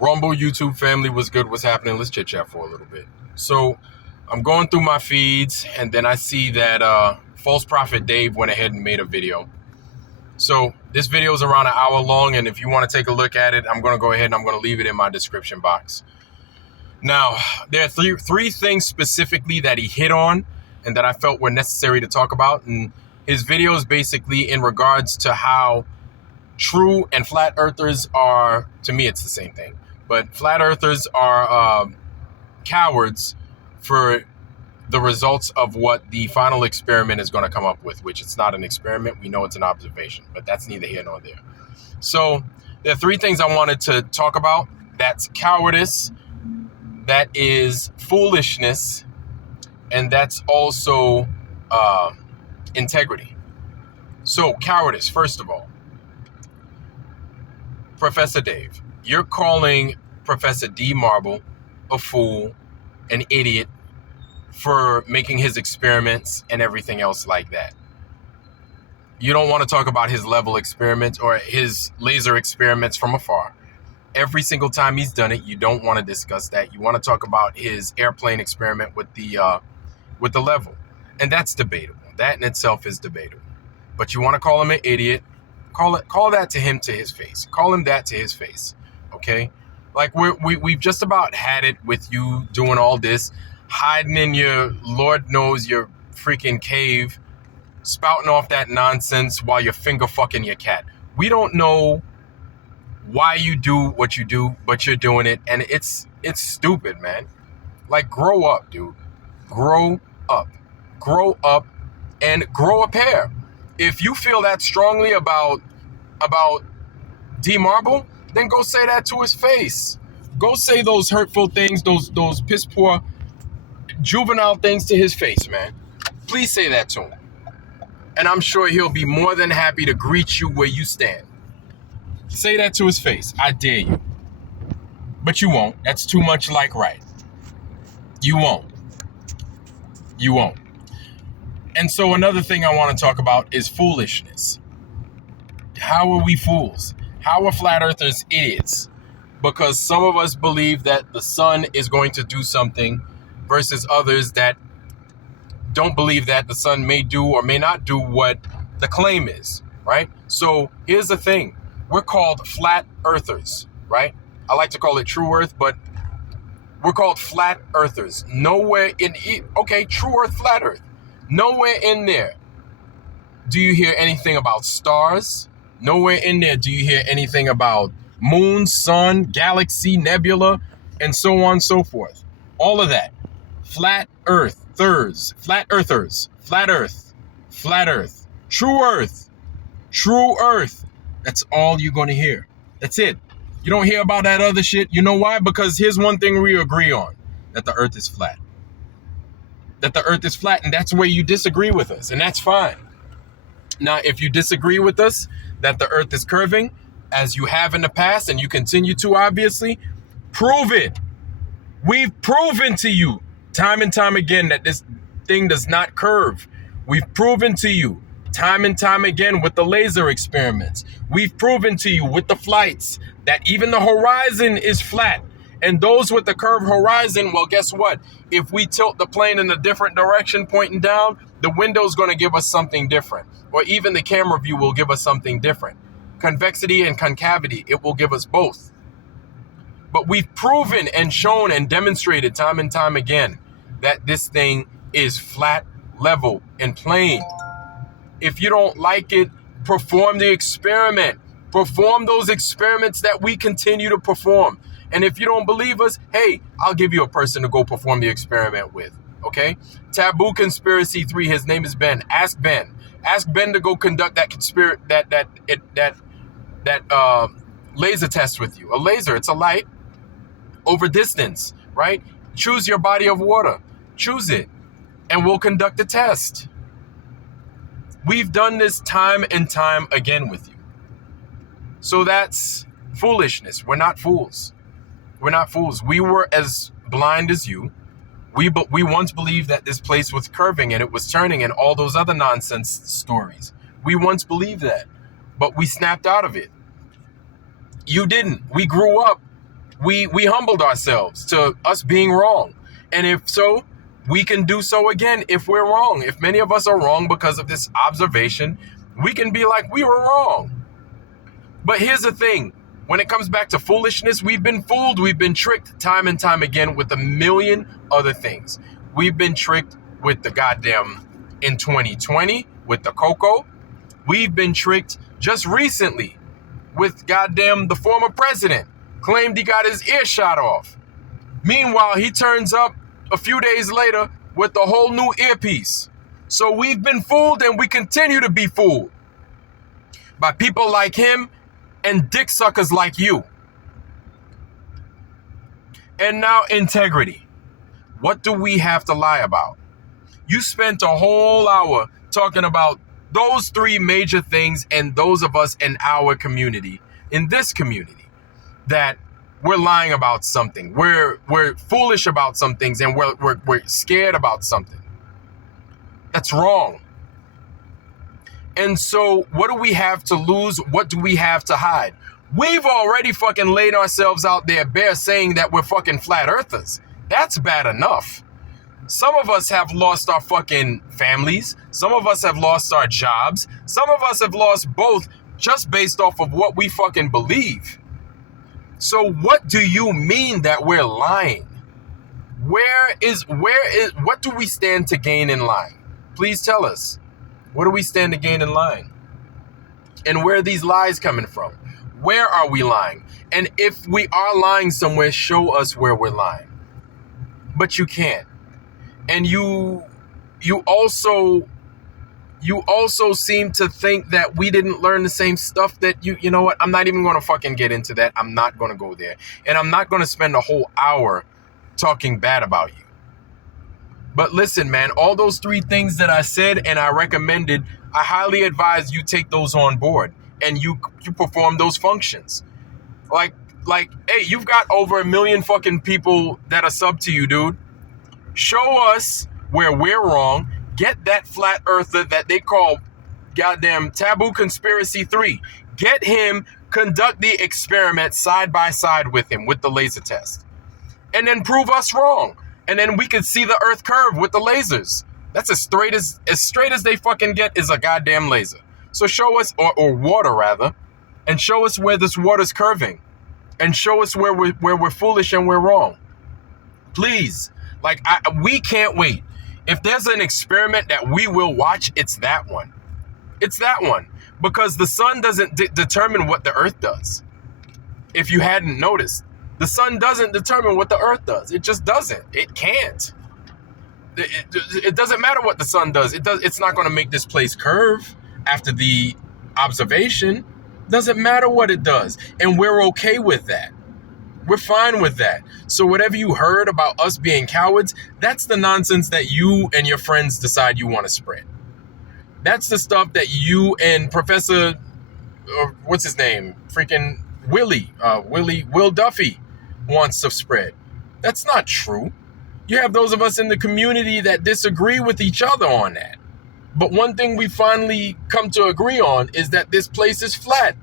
Rumble YouTube family, what's good? What's happening? Let's chit chat for a little bit. So I'm going through my feeds and then I see that False Prophet Dave went ahead and made a video. So this video is around an hour long, and if you want to take a look at it, I'm going to go ahead and I'm going to leave it in my description box. Now, there are three things specifically that he hit on and that I felt were necessary to talk about. And his video is basically in regards to how true and flat earthers are, to me, it's the same thing. But flat earthers are cowards for the results of what the final experiment is going to come up with, which it's not an experiment. We know it's an observation, but that's neither here nor there. So there are three things I wanted to talk about. That's cowardice, that is foolishness, and that's also integrity. So cowardice, first of all. Professor Dave, you're calling Professor D. Marble a fool, an idiot, for making his experiments and everything else like that. You don't want to talk about his level experiments or his laser experiments from afar. Every single time he's done it, you don't want to discuss that. You want to talk about his airplane experiment with the level. And that's debatable. That in itself is debatable. But you want to call him an idiot. Call that to him to his face. Call him that to his face. Okay? Like we've just about had it with you doing all this, hiding in your Lord knows your freaking cave, spouting off that nonsense while you're finger fucking your cat. We don't know why you do what you do, but you're doing it, and it's stupid, man. Like, grow up, dude. Grow up. Grow up and grow a pair. If you feel that strongly about D Marble, then go say that to his face. Go say those hurtful things, those piss poor juvenile things to his face, man. Please say that to him. And I'm sure he'll be more than happy to greet you where you stand. Say that to his face. I dare you. But you won't. That's too much like right. You won't. You won't. And so another thing I want to talk about is foolishness. How are we fools? How are flat earthers idiots? Because some of us believe that the sun is going to do something versus others that don't believe that the sun may do or may not do what the claim is, right? So here's the thing. We're called flat earthers, right? I like to call it true earth, but we're called flat earthers. Nowhere in, okay, true earth, flat earth. Nowhere in there do you hear anything about stars. Nowhere in there do you hear anything about moon, sun, galaxy, nebula, and so on and so forth. All of that. Flat earthers, flat earthers, flat earth, flat earth, true earth, true earth. That's all you're going to hear. That's it. You don't hear about that other shit. You know why? Because here's one thing we agree on, that the earth is flat. That the earth is flat, and that's where you disagree with us, and that's fine. Now, if you disagree with us that the earth is curving, as you have in the past, and you continue to, obviously, prove it. We've proven to you time and time again that this thing does not curve. We've proven to you time and time again with the laser experiments. We've proven to you with the flights that even the horizon is flat. And those with the curved horizon, well, guess what? If we tilt the plane in a different direction pointing down, the window's going to give us something different. Or even the camera view will give us something different. Convexity and concavity, it will give us both. But we've proven and shown and demonstrated time and time again that this thing is flat, level, and plane. If you don't like it, perform the experiment. Perform those experiments that we continue to perform. And if you don't believe us, hey, I'll give you a person to go perform the experiment with, okay? Taboo Conspiracy 3, his name is Ben. Ask Ben. Ask Ben to go conduct that laser test with you. A laser, it's a light over distance, right? Choose your body of water. Choose it, and we'll conduct the test. We've done this time and time again with you. So that's foolishness. We're not fools. We're not fools. We were as blind as you. We once believed that this place was curving and it was turning and all those other nonsense stories. We once believed that, but we snapped out of it. You didn't. We grew up We humbled ourselves to us being wrong. And if so, we can do so again if we're wrong. If many of us are wrong because of this observation, we can be like, we were wrong. But here's the thing. When it comes back to foolishness, we've been fooled. We've been tricked time and time again with a million other things. We've been tricked with the goddamn in 2020 with the cocoa. We've been tricked just recently with goddamn the former president claimed he got his ear shot off. Meanwhile, he turns up a few days later with a whole new earpiece. So we've been fooled and we continue to be fooled by people like him and dick suckers like you. And now integrity. What do we have to lie about? You spent a whole hour talking about those three major things and those of us in our community, in this community, that we're lying about something. We're foolish about some things and we're scared about something. That's wrong. And so what do we have to lose? What do we have to hide? We've already fucking laid ourselves out there bare saying that we're fucking flat earthers. That's bad enough. Some of us have lost our fucking families. Some of us have lost our jobs. Some of us have lost both just based off of what we fucking believe. So what do you mean that we're lying? What do we stand to gain in lying? Please tell us. What do we stand to gain in lying? And where are these lies coming from? Where are we lying? And if we are lying somewhere, show us where we're lying. But you can't. And you also seem to think that we didn't learn the same stuff that you know what? I'm not even going to fucking get into that. I'm not going to go there. And I'm not going to spend a whole hour talking bad about you. But listen, man, all those three things that I said and I recommended, I highly advise you take those on board and you perform those functions. Like, hey, you've got over 1 million fucking people that are sub to you, dude. Show us where we're wrong. Get that flat earther that they call goddamn Taboo Conspiracy 3. Get him, conduct the experiment side by side with him with the laser test. And then prove us wrong. And then we can see the earth curve with the lasers. That's as straight as they fucking get is a goddamn laser. So show us, or water rather, and show us where this water's curving. And show us where we're foolish and we're wrong. Please. Like, we can't wait. If there's an experiment that we will watch, it's that one. It's that one. Because the sun doesn't determine what the earth does. If you hadn't noticed. The sun doesn't determine what the earth does. It just doesn't. It can't. It doesn't matter what the sun does. It's not going to make this place curve after the observation. Doesn't matter what it does. And we're okay with that. We're fine with that. So whatever you heard about us being cowards, that's the nonsense that you and your friends decide you want to spread. That's the stuff that you and Professor, what's his name? Freaking Will Duffy wants to spread. That's not true. You have those of us in the community that disagree with each other on that. But one thing we finally come to agree on is that this place is flat.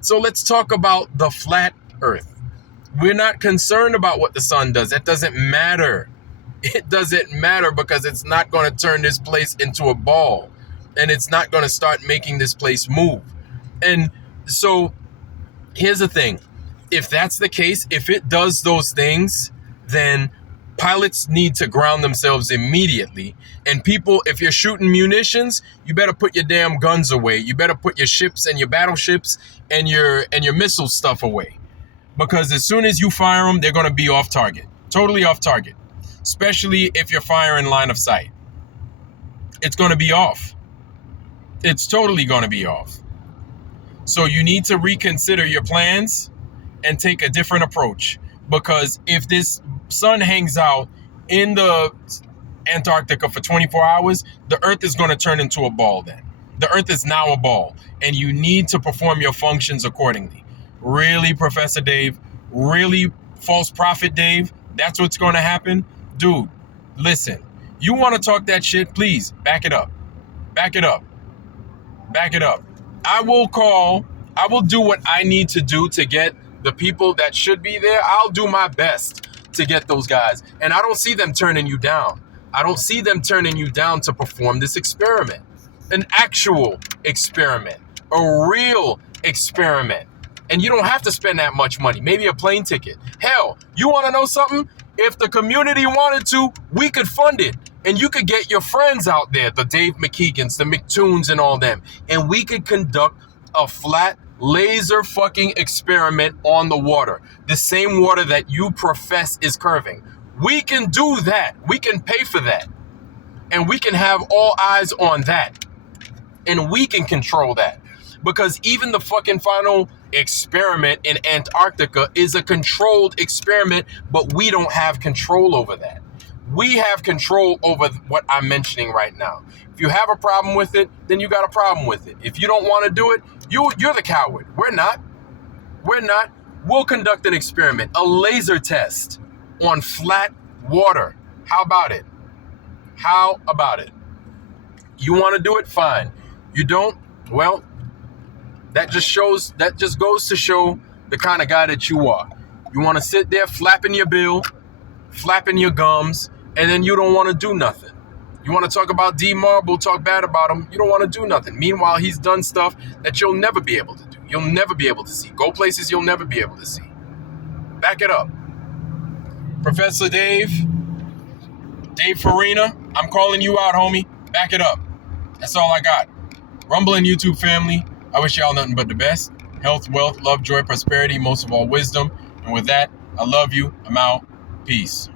So let's talk about the flat earth. We're not concerned about what the sun does. That doesn't matter. It doesn't matter because it's not going to turn this place into a ball. And it's not going to start making this place move. And so here's the thing. If that's the case, if it does those things, then pilots need to ground themselves immediately. And people, if you're shooting munitions, you better put your damn guns away. You better put your ships and your battleships and your missile stuff away. Because as soon as you fire them, they're going to be off target. Totally off target. Especially if you're firing line of sight. It's going to be off. It's totally going to be off. So you need to reconsider your plans and take a different approach. Because if this sun hangs out in the Antarctica for 24 hours, the Earth is going to turn into a ball then. The Earth is now a ball. And you need to perform your functions accordingly. Really, Professor Dave? Really, False Prophet Dave? That's what's going to happen? Dude, listen. You want to talk that shit? Please, back it up. Back it up. Back it up. I will do what I need to do to get The people that should be there, I'll do my best to get those guys. And I don't see them turning you down. I don't see them turning you down to perform this experiment. An actual experiment. A real experiment. And you don't have to spend that much money. Maybe a plane ticket. Hell, you want to know something? If the community wanted to, we could fund it. And you could get your friends out there, the Dave McKeegans, the McToons and all them. And we could conduct a flat laser fucking experiment on the water. The same water that you profess is curving. We can do that. We can pay for that. And we can have all eyes on that. And we can control that. Because even the fucking final experiment in Antarctica is a controlled experiment, but we don't have control over that. We have control over what I'm mentioning right now. If you have a problem with it, then you got a problem with it. If you don't want to do it, you're the coward. We're not. We're not. We'll conduct an experiment, a laser test on flat water. How about it? How about it? You want to do it? Fine. You don't? Well, that just goes to show the kind of guy that you are. You want to sit there flapping your bill, flapping your gums, and then you don't want to do nothing. You want to talk about D Marble, talk bad about him. You don't want to do nothing. Meanwhile, he's done stuff that you'll never be able to do. You'll never be able to see. Go places you'll never be able to see. Back it up. Professor Dave Farina, I'm calling you out, homie. Back it up. That's all I got. Rumble and YouTube family, I wish y'all nothing but the best. Health, wealth, love, joy, prosperity, most of all wisdom. And with that, I love you. I'm out. Peace.